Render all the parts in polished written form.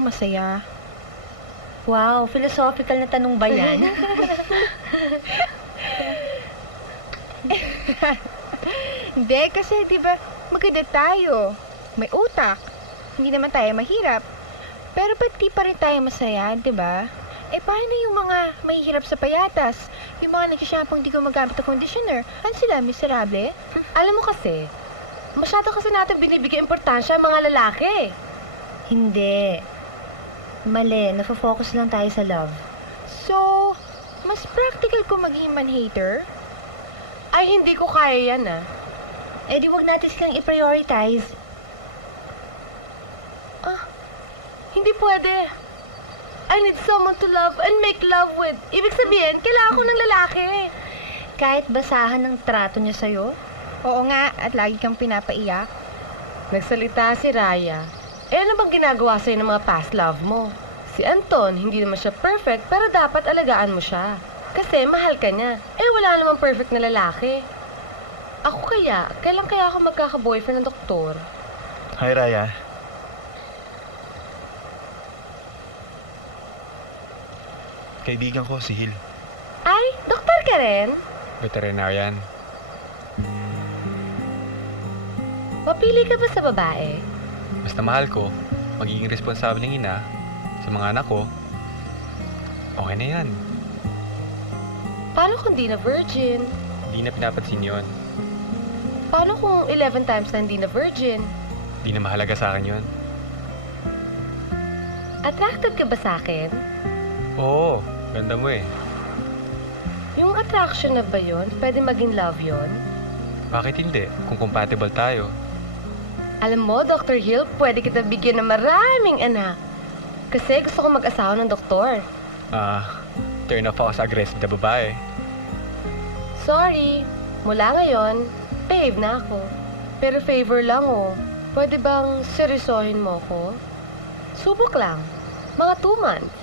bang masaya? Wow, philosophical na tanong ba yan? Hindi, kasi di ba maganda tayo. May utak. Hindi naman tayo mahirap. Pero ba't di pa rin tayo masaya, di ba? Paano yung mga mahihirap sa payatas? Yung mga nagsisyampong di gumagamit ng conditioner? Ano sila, miserable? Alam mo kasi, masyado kasi natin binibigay importansya ang mga lalaki. Hindi. Mali, nafo-focus lang tayo sa love. So, mas practical kung maging man-hater? Ay, hindi ko kaya yan Di wag natin silang i-prioritize. Hindi pwede. I need someone to love and make love with. Ibig sabihin, kailangan ko ng lalaki. Kahit basahan ng trato niya sa'yo. Oo nga, at lagi kang pinapaiyak. Nagsalita si Raya. Ano bang ginagawa sa'yo ng mga past love mo? Si Anton, hindi naman siya perfect, pero dapat alagaan mo siya. Kasi mahal ka niya. Wala namang perfect na lalaki. Ako kailan kaya ako magkaka-boyfriend ng doktor? Hi, Raya. Kaibigan ko, si Hil. Ay, doktor ka rin? Veterinarian. Mapili ka ba sa babae? Basta mahal ko, magiging responsableng ina sa mga anak ko, okay na yan. Paano kung di na virgin? Hindi na pinapansin yun. Paano kung 11 times na hindi na virgin? Hindi na mahalaga sa akin yun. Attracted ka ba sa akin? Oo, ganda mo eh. Yung attraction na ba yun? Pwede maging love yun? Bakit hindi? Kung compatible tayo. Alam mo, Dr. Hill, pwede kita bigyan ng maraming anak. Kasi gusto ko mag-asawa ng doktor. Turn off ako sa aggressive na babae. Sorry, mula ngayon, babe na ako. Pero favor lang Pwede bang seryosohin mo ko? Subok lang. Mga 2 months.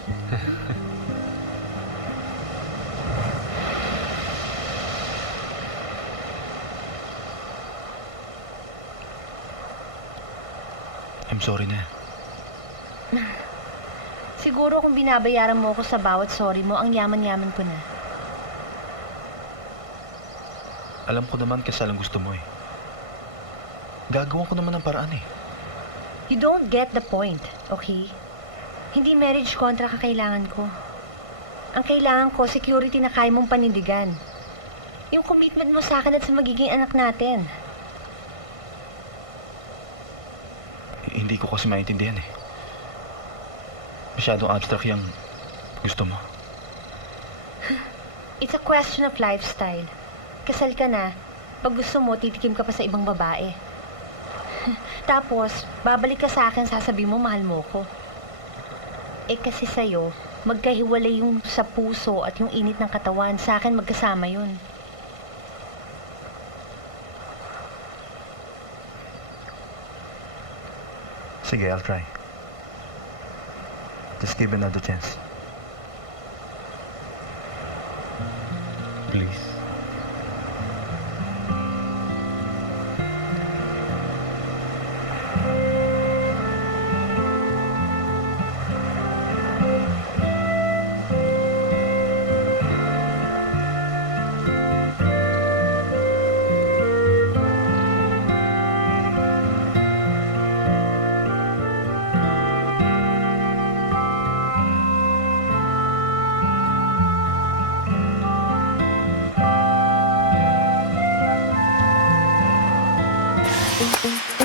I'm sorry na. Siguro kung binabayaran mo ako sa bawat sorry mo, ang yaman-yaman ko na. Alam ko naman kasal ang gusto mo eh. Gagawa ko naman ng paraan eh. You don't get the point, okay? Hindi marriage contract ang kailangan ko. Ang kailangan ko, security na kaya mong panindigan. Yung commitment mo sa akin at sa magiging anak natin. Hindi ko kasi maintindihan eh. Masyadong abstract yung gusto mo. It's a question of lifestyle. Kasal ka na, pag gusto mo, titikim ka pa sa ibang babae. Tapos, babalik ka sa akin, sasabihin mo, mahal mo ko. Kasi sa'yo, magkahiwalay yung sa puso at yung init ng katawan. Sa akin, magkasama yun. Sige, I'll try. Just give another chance. Please. Ting, ting.